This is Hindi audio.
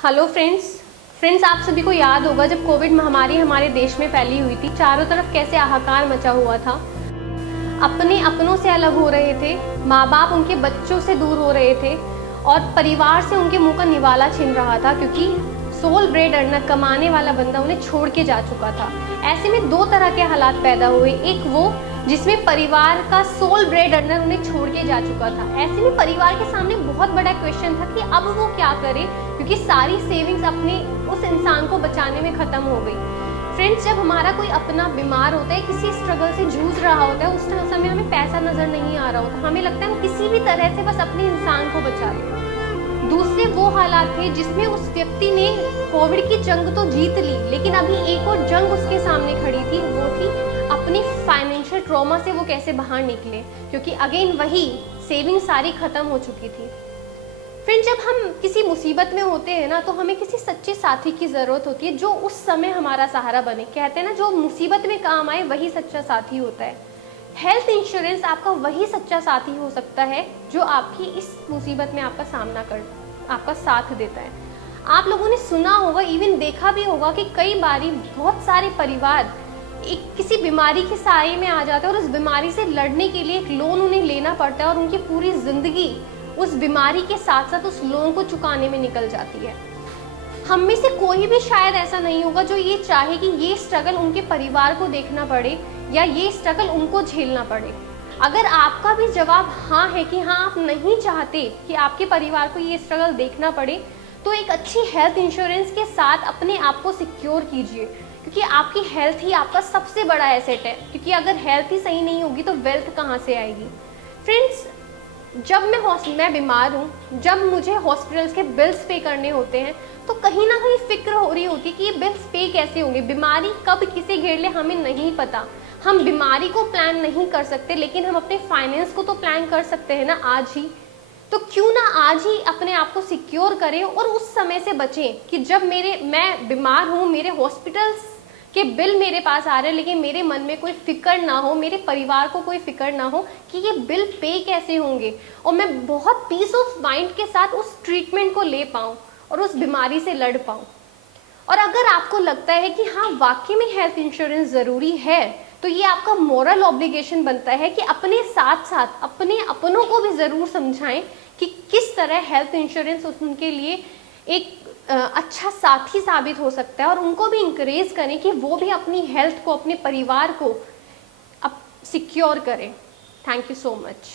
हेलो फ्रेंड्स, आप सभी को याद होगा जब कोविड महामारी हमारे देश में फैली हुई थी, चारों तरफ कैसे हाहाकार मचा हुआ था। अपने अपनों से अलग हो रहे थे, माँ बाप उनके बच्चों से दूर हो रहे थे और परिवार से उनके मुंह का निवाला छिन रहा था, क्योंकि सोल ब्रेड अर्नर कमाने वाला बंदा उन्हें छोड़ के जा चुका था। ऐसे में दो तरह के हालात पैदा हुए, एक वो जिसमें परिवार का सोल ब्रेड अर्नर उन्हें छोड़ के जा चुका था। ऐसे में परिवार के सामने बहुत बड़ा क्वेश्चन था कि अब वो क्या करे, क्योंकि सारी सेविंग्स अपने उस इंसान को बचाने में खत्म हो गई। फ्रेंड्स, जब हमारा कोई अपना बीमार होता है, किसी स्ट्रगल से जूझ रहा होता है, उस समय हमें पैसा नजर नहीं आ रहा होता, हमें लगता है हम किसी भी तरह से बस अपने इंसान को बचा लें। दूसरे वो हालात थे जिसमें उस व्यक्ति ने कोविड की जंग तो जीत ली, लेकिन अभी एक और जंग उसके सामने खड़ी थी, वो थी अपनी फाइनेंशियल ट्रॉमा से वो कैसे बाहर निकले, क्योंकि अगेन वही सेविंग सारी खत्म हो चुकी थी। फ्रेंड, जब हम किसी मुसीबत में होते हैं ना, तो हमें किसी सच्चे साथी की ज़रूरत होती है जो उस समय हमारा सहारा बने। कहते हैं ना, जो मुसीबत में काम आए वही सच्चा साथी होता है। हेल्थ इंश्योरेंस आपका वही सच्चा साथी हो सकता है जो आपकी इस मुसीबत में आपका साथ देता है। आप लोगों ने सुना होगा, इवन देखा भी होगा कि कई बारी बहुत सारे परिवार एक किसी बीमारी के साए में आ जाते हैं और उस बीमारी से लड़ने के लिए एक लोन उन्हें लेना पड़ता है और उनकी पूरी जिंदगी उस बीमारी के साथ साथ उस लोन को चुकाने में निकल जाती है। हम में से कोई भी शायद ऐसा नहीं होगा जो ये चाहे कि ये स्ट्रगल उनके परिवार को देखना पड़े या ये स्ट्रगल उनको झेलना पड़े। अगर आपका भी जवाब हाँ है कि हाँ, आप नहीं चाहते कि आपके परिवार को ये स्ट्रगल देखना पड़े, तो एक अच्छी हेल्थ इंश्योरेंस के साथ अपने आप को सिक्योर कीजिए, क्योंकि आपकी हेल्थ ही आपका सबसे बड़ा एसेट है। क्योंकि अगर हेल्थ ही सही नहीं होगी तो वेल्थ कहाँ से आएगी। फ्रेंड्स, जब मैं बीमार हूँ, जब मुझे हॉस्पिटल्स के बिल्स पे करने होते हैं, तो कहीं ना कहीं फिक्र हो रही होती है कि ये बिल्स पे कैसे होंगे, बीमारी कब किसे घेर ले हमें नहीं पता। हम बीमारी को प्लान नहीं कर सकते, लेकिन हम अपने फाइनेंस को तो प्लान कर सकते हैं ना आज ही। तो क्यों ना आज ही अपने आप को सिक्योर करें और उस समय से बचें कि जब मैं बीमार हूँ, मेरे हॉस्पिटल्स के बिल मेरे पास आ रहे हैं, लेकिन मेरे मन में कोई फिक्र ना हो, मेरे परिवार को कोई फिक्र ना हो कि ये बिल पे कैसे होंगे, और मैं बहुत पीस ऑफ माइंड के साथ उस ट्रीटमेंट को ले पाऊँ और उस बीमारी से लड़ पाऊँ। और अगर आपको लगता है कि हाँ, वाकई में हेल्थ इंश्योरेंस ज़रूरी है, तो ये आपका मॉरल ऑब्लिगेशन बनता है कि अपने साथ साथ अपने अपनों को भी ज़रूर समझाएं कि किस तरह हेल्थ इंश्योरेंस उनके लिए एक अच्छा साथी साबित हो सकता है, और उनको भी इंकरेज करें कि वो भी अपनी हेल्थ को, अपने परिवार को सिक्योर करें। Thank you so much.